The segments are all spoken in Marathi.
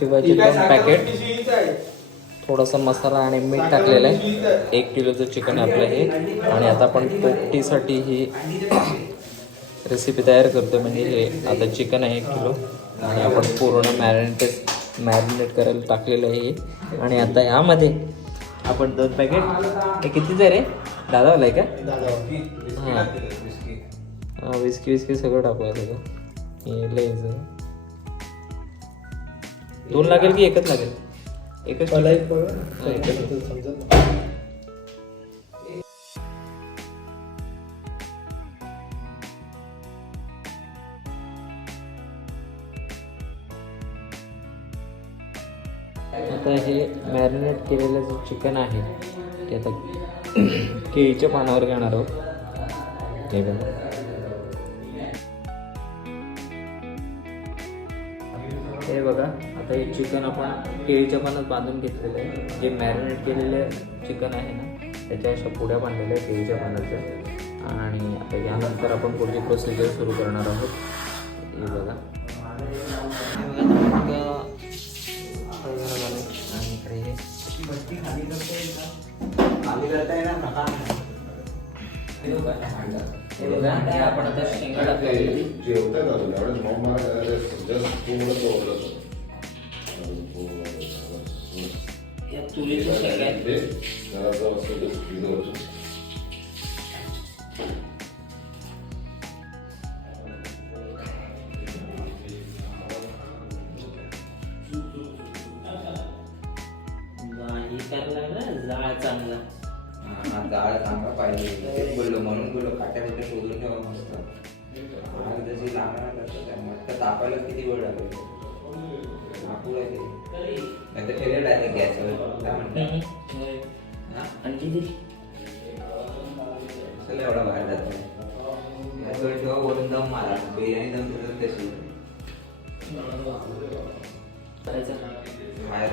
सिक्स्टी फायचे दोन पॅकेट थोडासा मसाला आणि मीठ टाकलेलं आहे. एक किलोचं चिकन आहे आपलं हे. आणि आता आपण पोपटीसाठी ही रेसिपी तयार करतो म्हणजे हे आता चिकन आहे एक किलो. आणि आपण पूर्ण मॅरिनेट मॅरिनेट करायला टाकलेलं आहे हे. आणि आता यामध्ये आपण दोन पॅकेट हे कितीचं आहे रे? दादावाला आहे का? हां. हां विस्की विस्की सगळं टाकूया सगळं हे लयच दोन लागेल की एकच लागेल? एकच मला एक ठीक आहे? बघा एकच. समजत आता हे मॅरिनेट केलेलं जे चिकन आहे ते आता केळीच्या पानावर घेणार आहोत. हे बघा. हे बघा आता हे चिकन आपण केळीच्या पानात बांधून घेतलेलं आहे. जे मॅरिनेट केलेलं चिकन आहे ना त्याच्या अशा पुड्या बांधलेल्या आहेत केळीच्या पानाच्या आणि आता यानंतर आपण पुढची प्रोसिजर सुरू करणार आहोत. हे बघा. हे. बघा आणि इकडे हे. हे आपण आता शेंगा टाकलेली जेवतात अजून एवढं मऊ मला जस्ट थोडं ओरडत या तुरीच्या शेंगा हा जाळ चांगला पाहिजे. बोललो म्हणून बोललो काट्या बिट्या शोधून ठेवा मस्त. आग जशी लागणार तसं त्या तापायला किती वेळ लागेल? आहे नाही तर ठेवले डायरेक्ट गॅसवर. काय म्हणतात चला एवढा बाहेर जात. नाही गॅसवर ठेवा वरून दम मारा. बिर्याणी दम तशी करायचं.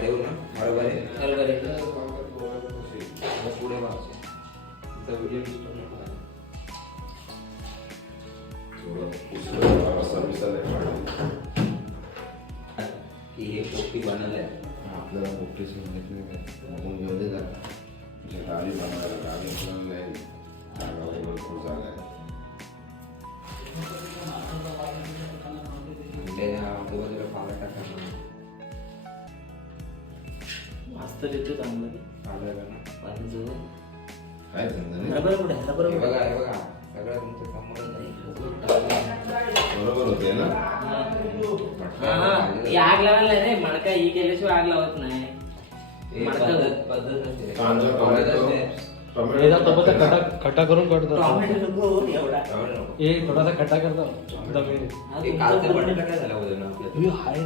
देऊ ना? बरोबर आहे? बरोबर आहे. व्हिडिओ डिस्टर्ब नको व्हायला. की हे पोपटी बनवलंय आपल्याला पोपटी सांगितली बघून घेऊ दे जरा म्हणजे गाडी बनवायला गाडी बनवलंय जागा भरपूर जागा आहे हा आजूबाजूला पाला टाका मस्त देतो चांगलं पाला ना पाणी जवळ काय धंदा नाही. आहे? हे कुठे बघा आहे? हे बघा. सगळं तुमचं समोरच आहे. बरोबर होते ना? हा, हा. ही आग लावायला नाही रे. मडका ही केल्याशिवाय आग लावत नाही. मडकं. पद्धत पद्धत असते कांदा टोमॅटो. याचा टोमॅटो थोडासा खटा खटा करून टोमॅटो नको एवढा. हे थोडासा खटा करतो. दमे. कालचं पण- झाला हाय.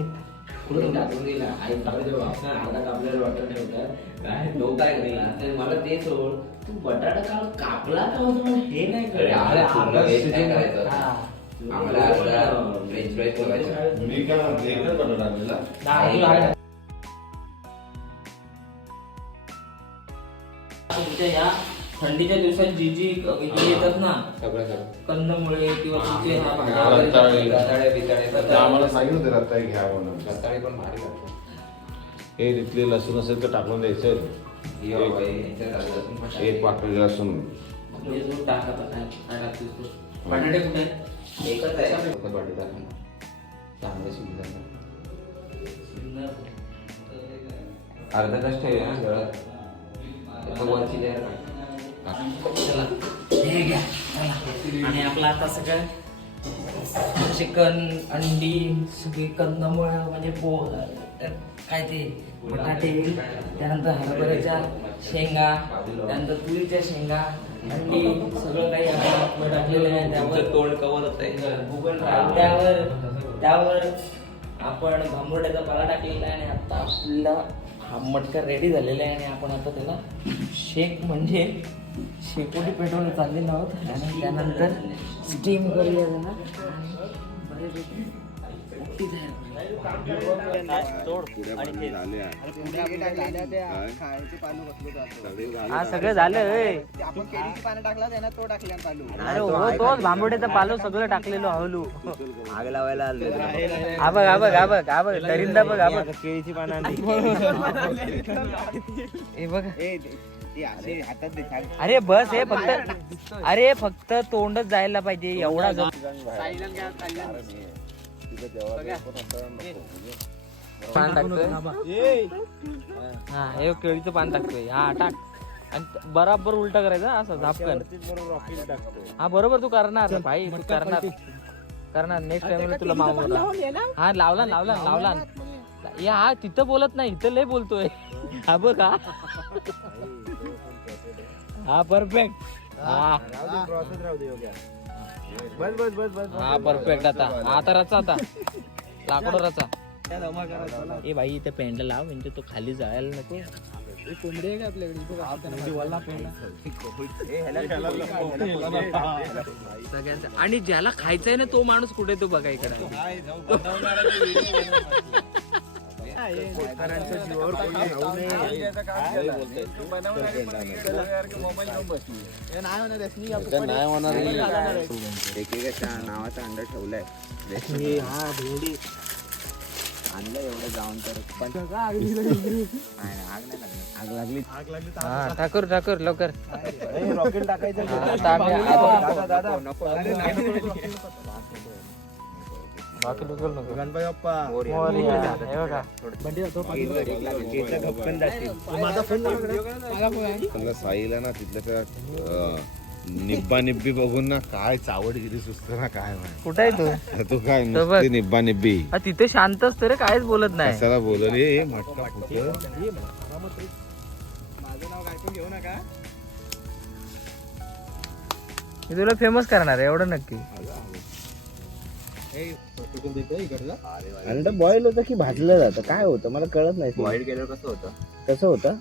पुढे टाकून दिला आई कापले वाटणार अर्धा कापलेला बटाटा ठेवला काय तो काय करेला मला ते सोड. तू बटाटा काल कापला का होता? हे नाही करायचं. हा. आम्हाला फ्रेंच फ्राईज ठेवायचं मी काय म्हणते एकच बटाटा आणलेला. नाही, आहे. तुमच्या या थंडीच्या दिवसात जी जी येतात ना सगळं सगळं कंदमुळे किंवा तुमचे ह्या हा, भाज्या रताळे. रताळे बिताळे ते आम्हाला सांगितलं होतं रत्ताई घ्या म्हणून. रताळे पण भारी लागतात. हे तिथले लसूण असेल तर टाकून द्यायचं. हे बाबा, हे याच्यात लसूण पण टाकायचं. एक पाकळी लसूण. म्हणजे जो टाका आता काय काय टाकतोस तू? बटाटे कुठे? आहेत? एकच आहे. फक्त बटाटा चांगलं शिजलं अर्धा तास ठेवूया ना जळत त्याचं वरची लेअर चला हे घ्या चला. आणि आपलं आता सगळं चिकन अंडी सगळी कंदमुळं म्हणजे पो काय ते बटाटे त्यानंतर हरभऱ्याच्या शेंगा त्यानंतर तुरीच्या शेंगा अंडी सगळं काही आपण टाकलेलं आहे त्यावर तोंड कवर होत त्यावर त्यावर आपण भांबुर्ड्याचा पाला टाकलेला आहे आणि आता आपला हा मटका रेडी झालेला आहे आणि आपण आता त्याला शेक म्हणजे शेकोटी पेटवून चाललेलो आहोत. आणि त्यानंतर स्टीम करूया त्याला हा सगळं झालं ए. आपण केळीची पानं टाकला ना तो टाकल्या पालू. अरे हो तोच भांबोड्याचा पालो सगळं टाकलेलो हळू आग लावायला आलो. हा बघ हा बघ हा बघ हा बघ दरिंदा बघ हा बघ. केळीची पानं हे बघ. अरे बस हे फक्त अरे फक्त तोंडच जायला पाहिजे एवढा जो पान टाकतोय? हा हे केळीचं पान टाकतोय. हा टाक. आणि बराबर उलटा करायचं असं झापकन. हा बरोबर तू करणार भाई तू करणार. करणार. नेक्स्ट टाइम तुला मागवला हा लावला लावला लावला. या. हा तिथं बोलत नाही इथं लय बोलतोय. हा बघ हा. हा परफेक्ट हा बस बस बस बस. हा परफेक्ट आता हा, आता रचा आता. लाकडं रचा. ए भाई इथे पेंड लाव म्हणजे तो खाली जायला नको. कोंबडी आहे का आपल्याकडे? सगळ्यांचा. आणि ज्याला खायचंय ना तो माणूस कुठे तो बघा इकडे. नाही होणार एकेकाच्या नावाचा अंडा ठेवलाय आणलं एवढं जाऊन तर पण आग नाही लागली आग लागली हा ठाकूर ठाकूर लवकर रॉकेट टाकायचं हा, दादा बाकी नको नको. गणपती बाप्पा. मोरया. हे बघा. माझा फोन म्हणलं साईला ना तिथल्या त्या निब्बा निब्बी बघून ना काय चावडगिरी सुचत ना काय. कुठे आहे तू? तू काय. नुसती निब्बा निब्बी तिथे शांत असतो रे काहीच बोलत नाही. कशाला मटका कुठं माझं नाव काय पण घेऊ नका मी तुला फेमस करणार आहे एवढं नक्की. अंड बॉईल होतं की भाजलं जातं? काय होतं? मला कळत नाही बॉइल केल्यावर कसं होतं? कसं होतं?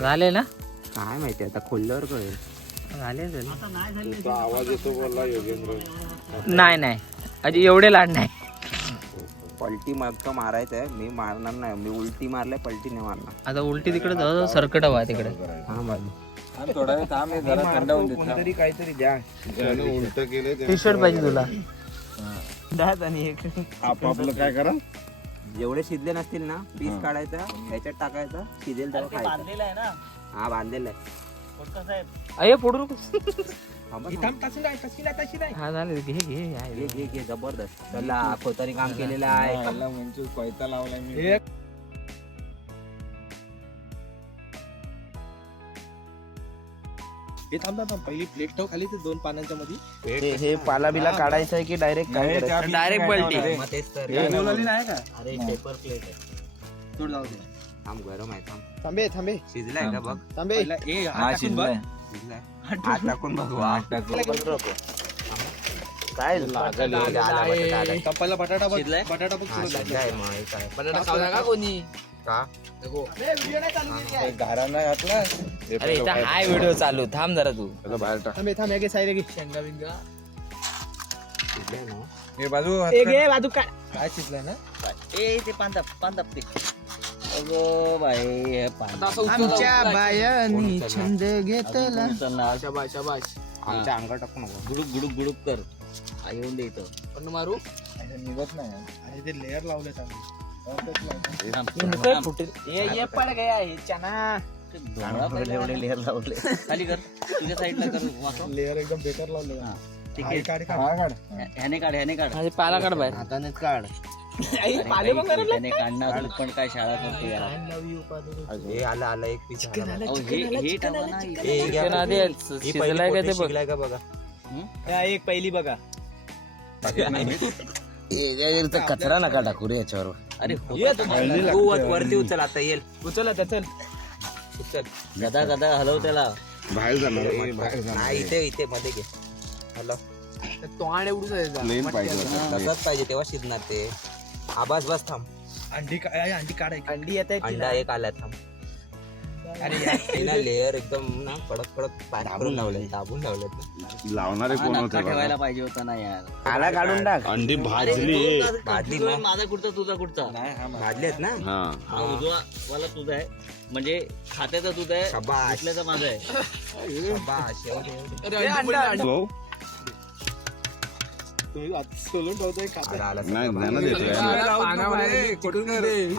झाले ना? काय माहिती आता खोलल्यावर कळेल. झाले झाले. तो आवाज येतो बोलला योगेंद्र. नाही नाही. अजून एवढे लाड नाही. पलटी मागचं मारायचं आहे मी मारणार नाही. मी उलटी मारलाय पलटी नाही मारणार. आता उलटी तिकडे सरकट हवा तिकडे. हा बाजू कोणतरी काहीतरी द्या. त्यानं उलट केलंय टी शर्ट पाहिजे तुला. आपापलं काय करा? जेवढे शिजले नसतील ना पीस काढायचा ह्याच्यात टाकायचं शिजेल खायचं. हा बांधलेलं आहे. अय फोडू नको. हा बघ. हा झाले घे घे आहे. घे घे घे जबरदस्त. चला खोतारी काम केलेलं आहे. हे थांब थांब पहिली प्लेट ठेव खाली ते दोन पानांच्या मध्ये हे हे पाला बिला काढायचं आहे की डायरेक्ट काय करायचं डायरेक्ट पलटी मग तेच तर. नाही का? अरे पेपर प्लेट आहे. सोड जाऊ दे. थांब गरम आहे थांब. थांबे थांबे. शिजलाय का बघ. थांबे. हा शिजलाय. शिजलाय टाकून बघू. हात टाकून काय कपाला बटाटा बघ. बटाटा बघ हा शिजलाय मग हे काय बटाटा खाऊ नका कोणी. का गारा नाही घातला अरे इथं हाय व्हिडिओ चालू. थांब जरा तू. त्याला बाहेर टाक. थांबे थांब घे साईड घे. शेंगा बिंगा. हे बाजू ए घे बाजू काय काय शिजलाय ना? ए ते पांदा पांदा ते अगो बाई हे पांदा आमच्या बायानी छंद घेतला. शाबाश शाबाश आमच्या अंगावर टाकू नको. गुडुक गुडुक गुडुक कर. येऊन दे इथं. पण मारू? निघत नाही. आणि ते लेअर लावले नुकतं फुटेल. ये ये पड गया हे चना. एवढे लेअर लावले. खाली कर. तुझ्या साईडला कर वाचव लेअर एकदम बेकार लावले. ठीक आहे. काढ काढ. ह्याने काढ ह्याने काढ. माझे पाला काढ बाहेर. हाताने काढ. त्याने काढणार तू पण काय शाळा करतो यार. हे आलं आलं एक पीस अहो, हे हे टाका ना इथे. हे घ्या चिकन आधी ही पहिली शिजलाय का ते बघ. शिजलाय का बघा? एक पहिली बघा. कचरा नका टाकू रे याच्यावर. अरे होता तो. तू वर- वरती उचल आता येईल. उचल आता चल. गदा गदा हलव त्याला. बाहेर जाणार ए, बाहेर जाणार नाही इथे इथे मध्ये घे. हॅलो तोंड एवढूच प्लेन पाहिजे. तसंच पाहिजे तेव्हा शिजणार ते. आबास बस थांब. अंडी का- अंडी काढाय अंडी येत अंडा एक आला थांब. लेअर एकदम ना कडक कडक दाबून लावले दाबून लावलेत लावणारे कोण होते बघा. पाहिजे होता ना यार. आला काढून टाक. अंडी भाजली. भाजली माझा कुठचा तुझा कुठचा? भाजलेत ना. हा. हा उजवा वाला तुझा आहे. म्हणजे खात्याचा तुझा आहे. घेतल्याचा माझा आहे. एवढे, एवढे. भाऊ आला, आला, नाही. सगळं ज्ञान देतोय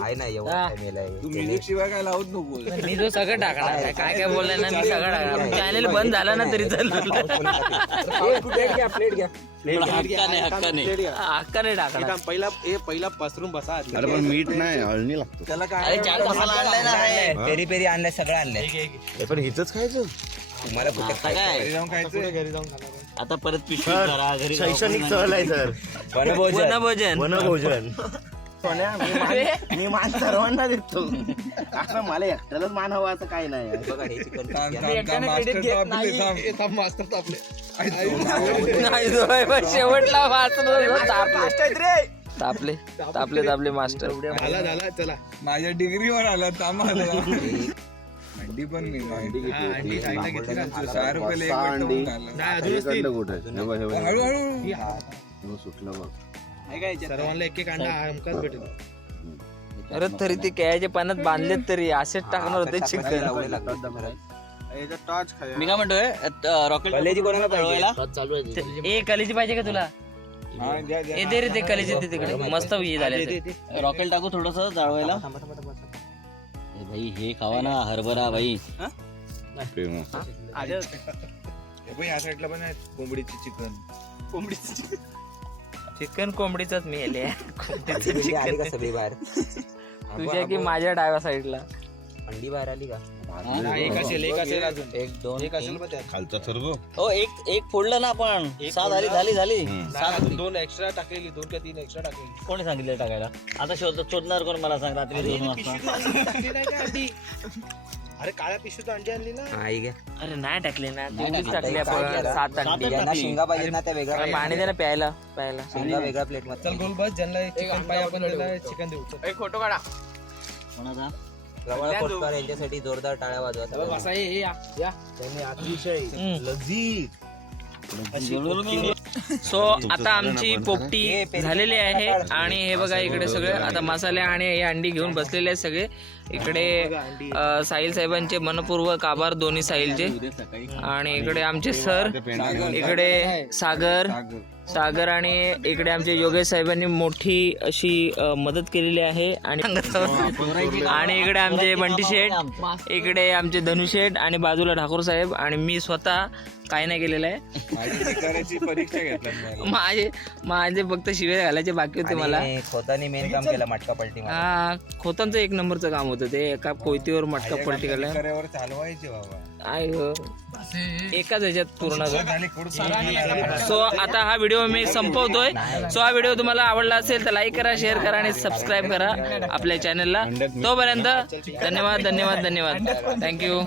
आहे ना एवढा time आहे. शिवाय काय लावत नको. मी जो सगळं टाकणार काय काय ना मी सगळं टाकणार चॅनल बंद झाला ना तरी प्लेट घ्या प्लेट घ्या. टाकणार. पहिला ए पहिला पसरून बसा अरे पण मीठ नाही अळणी लागतो. त्याला काय अरे चाट मसाला आणलाय ना. पेरी पेरी आणलंय सगळं आणलंय. पण हिचंच खायचं? तुम्हाला कुठे आता काय? जाऊन खायचं? घरी जाऊन आता परत पिशवी करा घरी जाऊ. शैक्षणिक सहल आहे. सर वनभोजन. वनभोजन. वनभोजन. सोन्या मी मान- मी मान सर्वांना देतो. असं मला एकट्यालाच मान हवा असं काही नाही. बघा हे चिकन मास्टर तापले. नाही शेवटला वाचलो तापले. तापले तापले तापले मास्टर. झाला झाला चला. माझ्या डिग्रीवर आला थांबा अंडी पण मी अंडी खायला घेतली ना तू सहा रुपयाला एक सहा वाटतं अंडी. म्हणून घालला. इकडलं कुठे? हे बघ, हे बघ, हे बघ. हळूहळू. हे बघ, सुटलं बघ. सर्वांना एक एक अंडा हमखास भेटेल. अरे तरी ते केळ्याच्या पाण्यात बांधलेत तरी असेच टाकणार होते चिकन. मी काय म्हणतोय रॉकेट कलेजी कोणाला पाहिजे? चालू आहे ए कलेजी पाहिजे का तुला? हा, द्या, द्या. ए दे रे ते कलेजी ते तिकडे. मस्त हे झाले ते. रॉकेल टाकू थोडस जाळवायला. भाई हे खावा ना हरभरा भाई. फेमस हे पण या साईडला पण आहेत कोंबडीची चिकन. चिकन. कोंबडीचाच मी आले अंडी बिंडी आली का सगळी बाहेर? तुझ्या की माझ्या डाव्या साईडला अंडी बाहेर आली का? एक असेल एक असेल अजून. एक दोन एक असेल तीन. पण त्यात. खालचा. थर्गो हो एक एक फोडलं ना आपण. सात आली झाली झाली. नाही, अजून दोन एक्स्ट्रा टाकलेली दोन का तीन एक्स्ट्रा टाकलेली. कोणी सांगितलं टाकायला? आता शोध शोधणार कोण मला सांग रात्री दोन वाजता. टाकली नाही का अंडी अरे काळ्या पिशवीत अंडी आणली ना. हा, ही घ्या. अरे नाही टाकले ना. तेवढीच टाकली. आपण. सात अंडी. ज्यांना शिंगा पाहिजे ना त्या वेगळ्या अरे पाणी दे ना प्यायला प्यायला. शिंगा वेगळ्या प्लेटमध्ये चल बोल बस. ज्यांना चिकन पाहिजे आपण त्याला चिकन देऊ. चल. फोटो काढा. कोणाचा? प्रवाळ पोस्टर यांच्यासाठी जोरदार टाळ्या वाजवा सगळ्यांनी. त्यांनी अतिशय लजीज सो आता आमची पोपटी झालेली आहे आणि हे बघा इकडे सगळे आता मसाले आणि हे अंडी घेऊन बसलेले आहेत सगळे. इकडे अ, साहिल साहेबांचे मनपूर्वक आभार दोन्ही साहिलचे. आणि इकडे आमचे सर इकडे सागर. सागर आणि इकडे आमचे योगेश साहेबांनी मोठी अशी मदत केलेली आहे आणि आणि इकडे आमचे बंटी शेठ इकडे आमचे धनु शेठ आणि बाजूला ठाकूर साहेब आणि मी स्वतः काय नाही केलेलं आहे माझी शिकाराची परीक्षा घेतला माझे माझे फक्त शिवे घालायचे बाकी होते मला आणि खोतानी मेन काम केलं मटका पलटी. हा खोतांचं एक नंबरचं काम होतं ते एका कोयतीवर मटका पलटी केला चालवायचे बाबा आय. एकाच ह्याच्यात पूर्ण सो आता हा व्हिडिओ मी संपवतोय. सो हा व्हिडिओ तुम्हाला आवडला असेल तर लाईक करा शेअर करा आणि सबस्क्राईब करा आपल्या चॅनलला तोपर्यंत धन्यवाद धन्यवाद धन्यवाद. थँक्यू